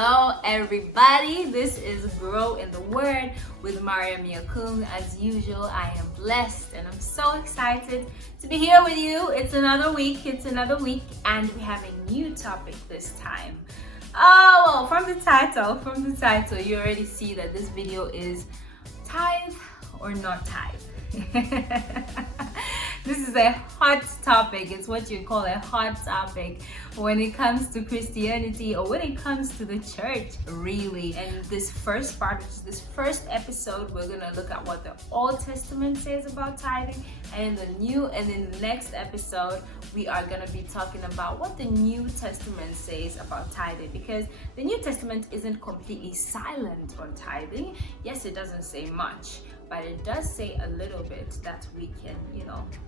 Hello everybody, this is Grow in the Word with Maria Miyakung. As usual, I am blessed and I'm so excited to be here with you. It's another week, and we have a new topic this time. Oh, well, from the title, you already see that this video is tithe or not tithe. This is a hot topic. It's what you call a hot topic when it comes to Christianity or when it comes to the church, really. And this first part, this first episode, we're gonna look at what the Old Testament says about tithing, and in the next episode, we are gonna be talking about what the New Testament says about tithing, because the New Testament isn't completely silent on tithing. Yes, it doesn't say much, but it does say a little bit that we can,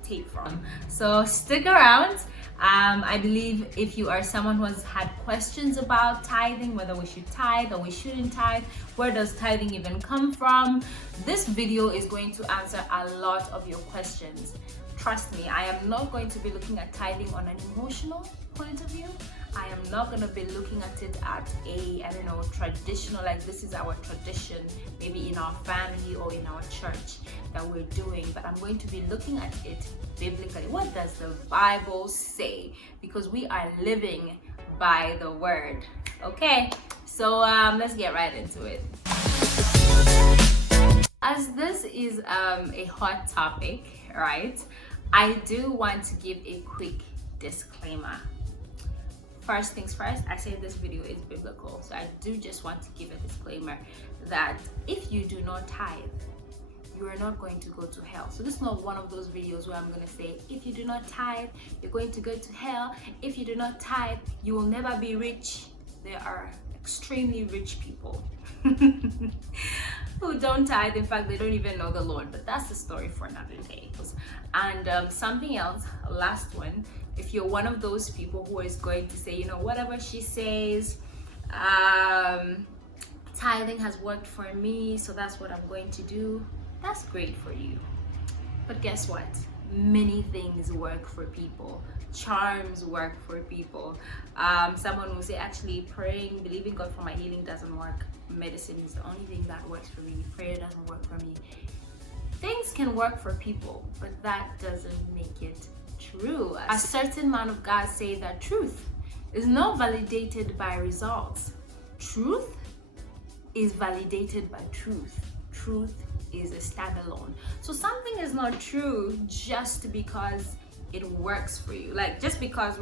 take from. So stick around. I believe if you are someone who has had questions about tithing, whether we should tithe or we shouldn't tithe, where does tithing even come from, this video is going to answer a lot of your questions. Trust me, I am not going to be looking at tithing on an emotional point of view. I am not going to be looking at it at a, traditional, like this is our tradition, maybe in our family or in our church that we're doing, but I'm going to be looking at it biblically. What does the Bible say? Because we are living by the word. Okay, so let's get right into it. As this is a hot topic, right, I do want to give a quick disclaimer. First things first, I say this video is biblical, so I do just want to give a disclaimer that if you do not tithe, you are not going to go to hell. So this is not one of those videos where I'm going to say, if you do not tithe, you're going to go to hell. If you do not tithe, you will never be rich. There are extremely rich people who don't tithe. In fact, they don't even know the Lord, but that's the story for another day. And something else, last one, if you're one of those people who is going to say, whatever she says, tithing has worked for me, so that's what I'm going to do, that's great for you. But guess what? Many things work for people. Charms work for people. Someone will say, actually, praying, believing God for my healing doesn't work. Medicine is the only thing that works for me. Prayer doesn't work for me. Things can work for people, but that doesn't make it true. A certain man of God say that truth is not validated by results. Truth is validated by truth. Truth is a standalone. So something is not true just because it works for you. Just because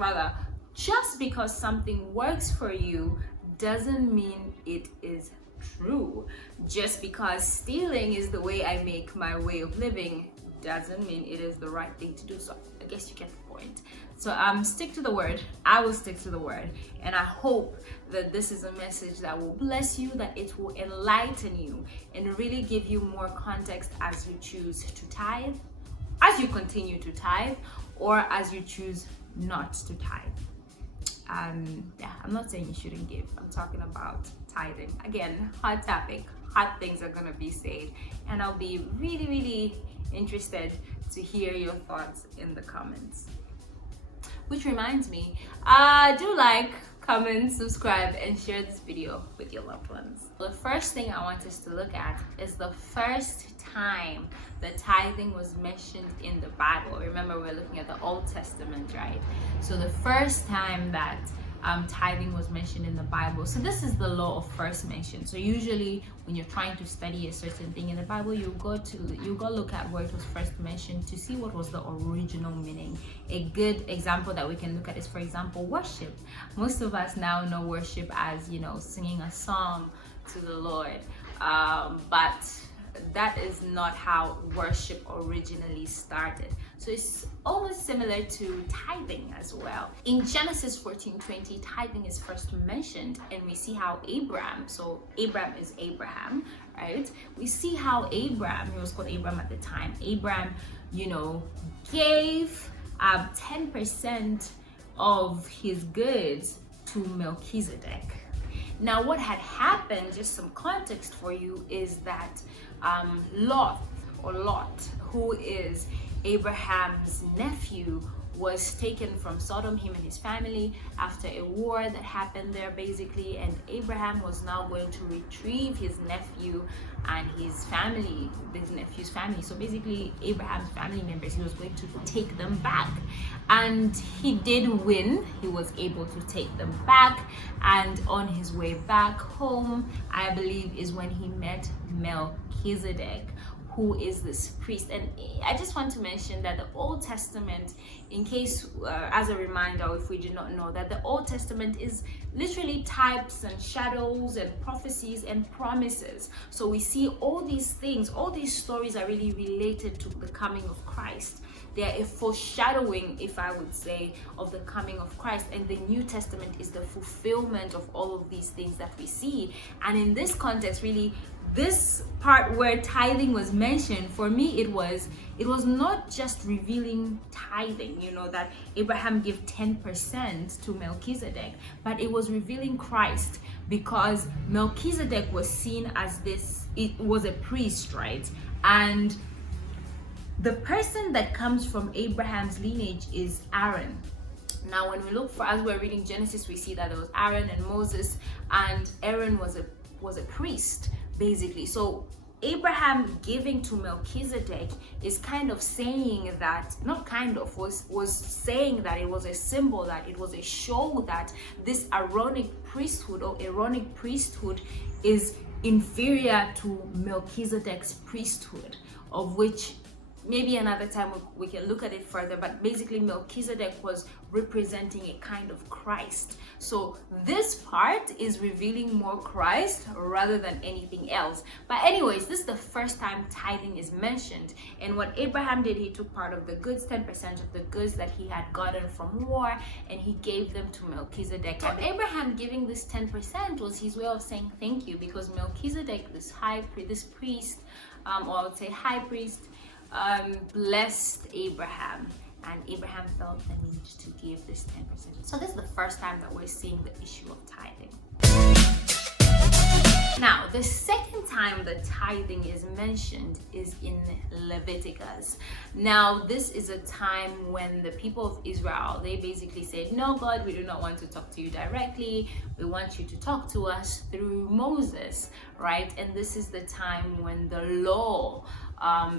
something works for you doesn't mean it is true. Just because stealing is the way I make my way of living doesn't mean it is the right thing to do. So I guess you get the point. So stick to the word. I will stick to the word, and I hope that this is a message that will bless you, that it will enlighten you and really give you more context as you choose to tithe, as you continue to tithe, or as you choose not to tithe. I'm not saying you shouldn't give. I'm talking about tithing. Again, hot topic, hot things are gonna be said, and I'll be really, really interested to hear your thoughts in the comments. Which reminds me, do like, comment, subscribe, and share this video with your loved ones. The first thing I want us to look at is the first time that tithing was mentioned in the Bible. Remember, we're looking at the Old Testament, right? So the first time that tithing was mentioned in the Bible. So this is the law of first mention. So usually when you're trying to study a certain thing in the Bible, you go look at where it was first mentioned to see what was the original meaning. A good example that we can look at is, for example, worship. Most of us now know worship as, singing a song to the Lord, but that is not how worship originally started. So it's almost similar to tithing as well. In Genesis 14:20, tithing is first mentioned, and we see how Abraham, so Abraham is Abraham, right? We see how Abraham, he was called Abraham at the time, Abraham, gave 10% of his goods to Melchizedek. Now, what had happened, just some context for you, is that Lot, who is Abraham's nephew, was taken from Sodom, him and his family, after a war that happened there basically, and Abraham was now going to retrieve his nephew and his family, his nephew's family. So basically Abraham's family members, he was going to take them back, and he did win. He was able to take them back, and on his way back home, I believe, is when he met Melchizedek, who is this priest. And I just want to mention that the Old Testament, in case as a reminder, if we do not know, that the Old Testament is literally types and shadows and prophecies and promises. So we see all these things, all these stories are really related to the coming of Christ. They are a foreshadowing, if I would say, of the coming of Christ. And the New Testament is the fulfillment of all of these things that we see. And in this context, really, this part where tithing was mentioned, for me it was not just revealing tithing, that Abraham gave 10% to Melchizedek, but it was revealing Christ, because Melchizedek was seen as it was a priest, right? And the person that comes from Abraham's lineage is Aaron. Now when we look as we're reading Genesis, we see that there was Aaron and Moses, and Aaron was a priest basically. So Abraham giving to Melchizedek is kind of saying that, was saying that it was a symbol, that it was a show that this Aaronic priesthood is inferior to Melchizedek's priesthood, of which maybe another time we can look at it further, but basically Melchizedek was representing a kind of Christ. So this part is revealing more Christ rather than anything else. But anyways, this is the first time tithing is mentioned. And what Abraham did, he took part of the goods, 10% of the goods that he had gotten from war, and he gave them to Melchizedek. So Abraham giving this 10% was his way of saying thank you, because Melchizedek, this priest, or I would say high priest, blessed Abraham, and Abraham felt the need to give this 10%. So this is the first time that we're seeing the issue of tithing. Now, the second time that tithing is mentioned is in Leviticus. Now, this is a time when the people of Israel, they basically said, no, God, we do not want to talk to you directly. We want you to talk to us through Moses, right? And this is the time when the law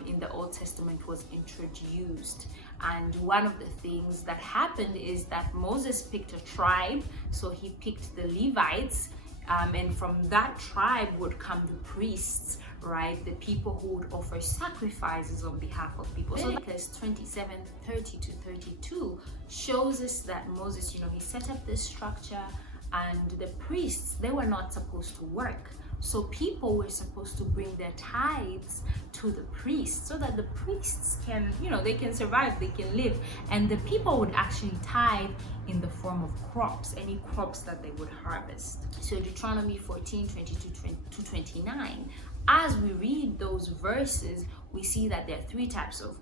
in the Old Testament was introduced. And one of the things that happened is that Moses picked a tribe. So he picked the Levites, and from that tribe would come the priests, right? The people who would offer sacrifices on behalf of people. So Leviticus 27:30-32 shows us that Moses, he set up this structure, and the priests, they were not supposed to work. So people were supposed to bring their tithes to the priests so that the priests can, they can survive, they can live. And the people would actually tithe in the form of crops, any crops that they would harvest. So Deuteronomy 14:22-29, as we read those verses, we see that there are three types of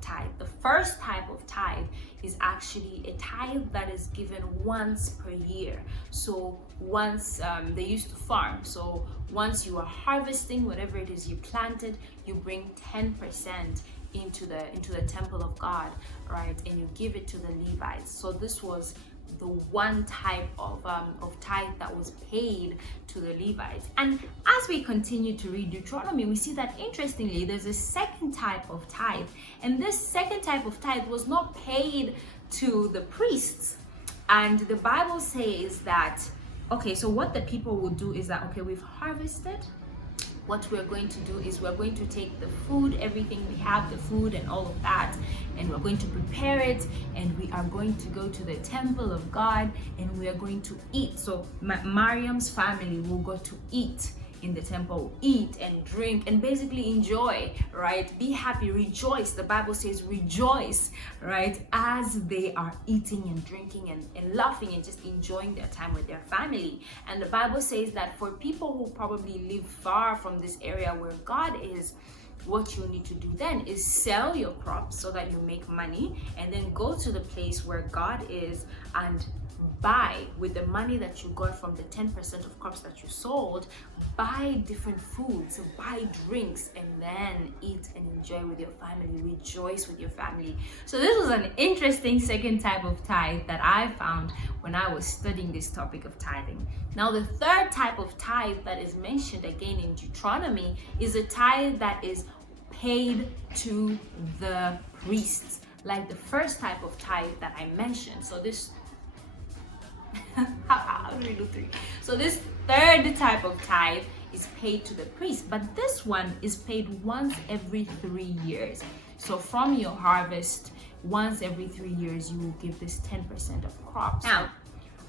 tithe. The first type of tithe is actually a tithe that is given once per year. So once they used to farm, so once you are harvesting whatever it is you planted, you bring 10% into the temple of God, right? And you give it to the Levites. So this was the one type of tithe that was paid to the Levites. And as we continue to read Deuteronomy, we see that interestingly there's a second type of tithe, and this second type of tithe was not paid to the priests. And the Bible says that, okay, so what the people would do is that, okay, we've harvested. What we're going to do is we're going to take the food, everything we have, the food and all of that, and we're going to prepare it, and we are going to go to the temple of God, and we are going to eat. So Miriam's family will go to eat in the temple, eat and drink and basically enjoy, right? Be happy, rejoice. The Bible says rejoice, right? As they are eating and drinking and laughing and just enjoying their time with their family. And the Bible says that for people who probably live far from this area where God is, what you need to do then is sell your crops so that you make money, and then go to the place where God is and buy with the money that you got from the 10% of crops that you sold, buy different foods, buy drinks, and then eat and enjoy with your family, rejoice with your family. So this was an interesting second type of tithe that I found when I was studying this topic of tithing. Now the third type of tithe that is mentioned again in Deuteronomy is a tithe that is paid to the priests, like the first type of tithe that I mentioned. So this how do we do three? So this third type of tithe is paid to the priest, but this one is paid once every 3 years. So from your harvest, once every 3 years, you will give this 10% of crops. Now,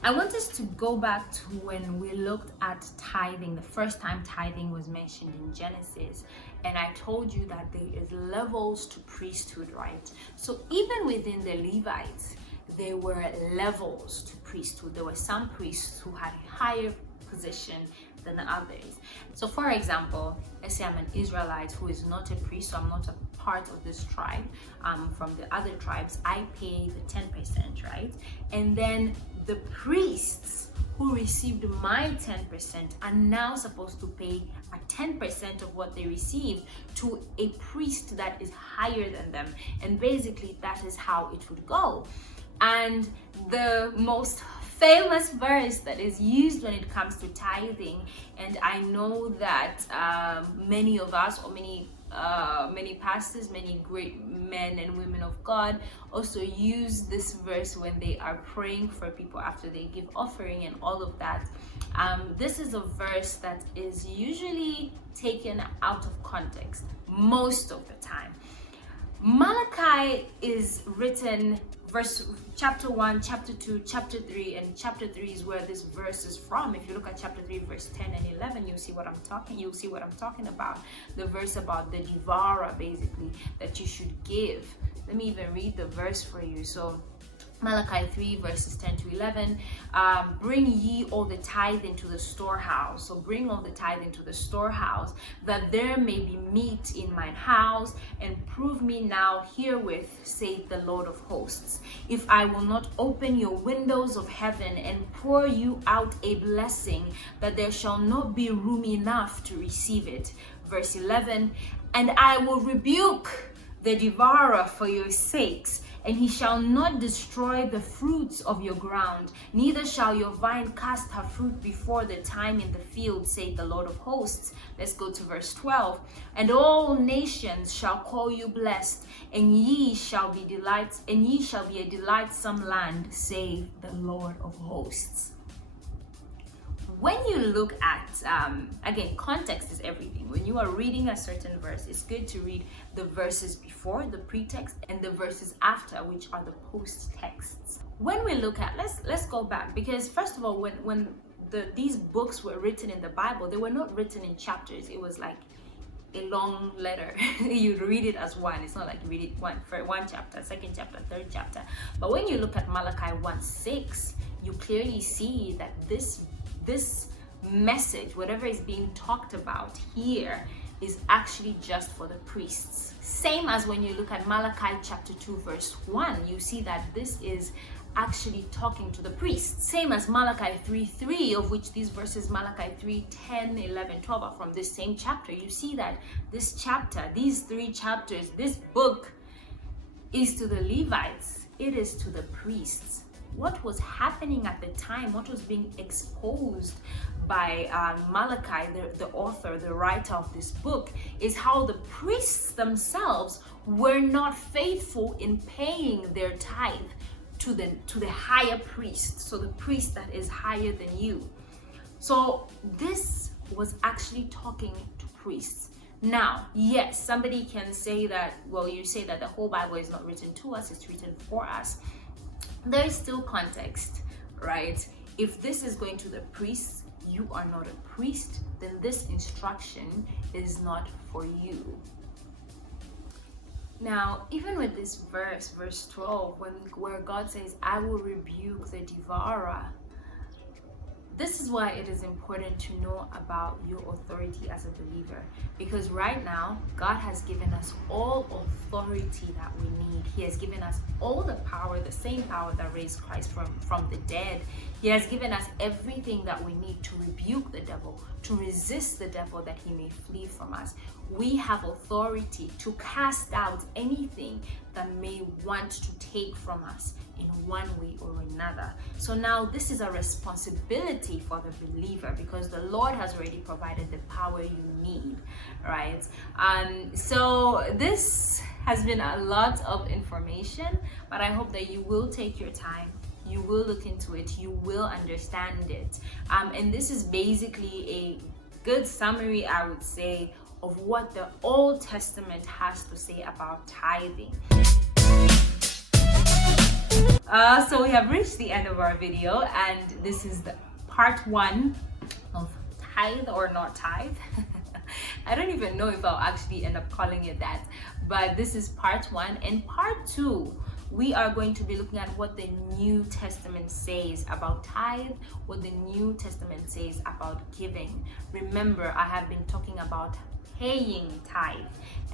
I want us to go back to when we looked at tithing, the first time tithing was mentioned in Genesis, and I told you that there is levels to priesthood, right? So even within the Levites, there were levels to priesthood. There were some priests who had a higher position than the others. So for example, let's say I'm an Israelite who is not a priest, so I'm not a part of this tribe. From the other tribes, I pay the 10%, right? And then the priests who received my 10% are now supposed to pay a 10% of what they received to a priest that is higher than them. And basically that is how it would go. And the most famous verse that is used when it comes to tithing, and I know that many of us, or many pastors, many great men and women of God also use this verse when they are praying for people after they give offering and all of that. This is a verse that is usually taken out of context most of the time. Malachi is written chapter 1, chapter 2, chapter 3, and chapter 3 is where this verse is from. If you look at chapter 3, verse 10 and 11, you'll see what I'm talking about. The verse about the devourer, basically, that you should give. Let me even read the verse for you. So Malachi 3 verses 10 to 11, bring ye all the tithe into the storehouse. So bring all the tithe into the storehouse, that there may be meat in mine house, and prove me now herewith, saith the Lord of hosts, if I will not open your windows of heaven and pour you out a blessing, that there shall not be room enough to receive it. Verse 11, and I will rebuke the devourer for your sakes, and he shall not destroy the fruits of your ground, neither shall your vine cast her fruit before the time in the field, saith the Lord of hosts. Let's go to verse 12. And all nations shall call you blessed, and ye shall be a delightsome land, saith the Lord of hosts. When you look at, again, context is everything. When you are reading a certain verse, it's good to read the verses before, the pretext, and the verses after, which are the post texts. When we look at, let's go back, because first of all, when these books were written in the Bible, they were not written in chapters. It was like a long letter. You'd read it as one. It's not like you read it one chapter, second chapter, third chapter. But when you look at Malachi 1:6, you clearly see that this message, whatever is being talked about here, is actually just for the priests. Same as when you look at Malachi chapter 2 verse 1, you see that this is actually talking to the priests. Same as Malachi 3:3, of which these verses, Malachi 3:10, 11, 12, are from this same chapter. You see that this chapter, these 3 chapters, this book is to the Levites. It is to the priests. What was happening at the time, what was being exposed by Malachi, the author, the writer of this book, is how the priests themselves were not faithful in paying their tithe to the higher priest, so the priest that is higher than you. So this was actually talking to priests. Now, yes, somebody can say that, well, you say that the whole Bible is not written to us, it's written for us. There is still context, right? If this is going to the priests, you are not a priest, then this instruction is not for you. Now, even with this verse 12, where God says, I will rebuke the devourer, This is why it is important to know about your authority as a believer, because right now God has given us all authority that we need. He has given us all the power, the same power that raised Christ from the dead. He has given us everything that we need to rebuke the devil, to resist the devil, that he may flee from us. We have authority to cast out anything that may want to take from us in one way or another. So now this is a responsibility for the believer, because the Lord has already provided the power you need, right? So this has been a lot of information, but I hope that you will take your time, you will look into it, you will understand it. And this is basically a good summary, I would say, of what the Old Testament has to say about tithing. So we have reached the end of our video, and this is the part 1 of tithe or not tithe. I don't even know if I'll actually end up calling it that, but this is part 1. And part 2, we are going to be looking at what the New Testament says about tithe, what the New Testament says about giving. Remember, I have been talking about paying tithe,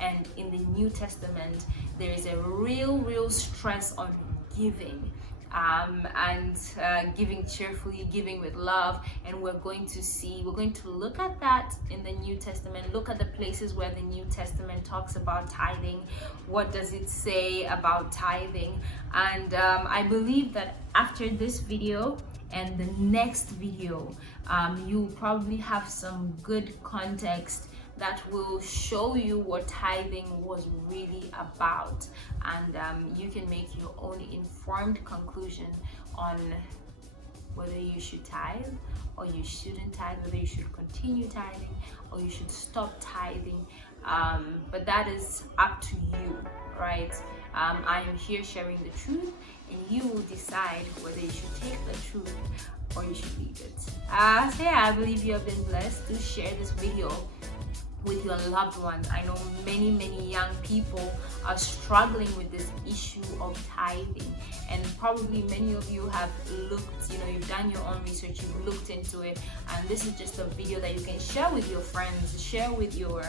and in the New Testament there is a real stress on giving, and giving cheerfully, giving with love. And we're going to look at that in the New Testament, look at the places where the New Testament talks about tithing. What does it say about tithing? And I believe that after this video and the next video, you probably have some good context that will show you what tithing was really about, and you can make your own informed conclusion on whether you should tithe or you shouldn't tithe, whether you should continue tithing or you should stop tithing. But that is up to you, right? I am here sharing the truth, and you will decide whether you should take the truth or you should leave it. So yeah, I believe you have been blessed. To share this video with your loved ones. I know many young people are struggling with this issue of tithing, and probably many of you have looked, you've done your own research, you've looked into it, and this is just a video that you can share with your friends, share with your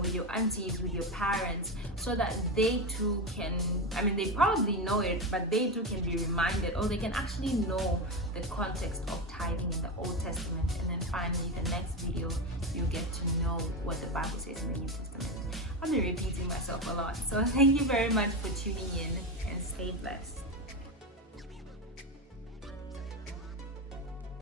with your aunties, with your parents, so that they too can, they probably know it, but they too can be reminded, or they can actually know the context of tithing in the Old Testament. And then finally, the next video, you get to know what the Bible says in the New Testament. I've been repeating myself a lot, so thank you very much for tuning in, and stay blessed.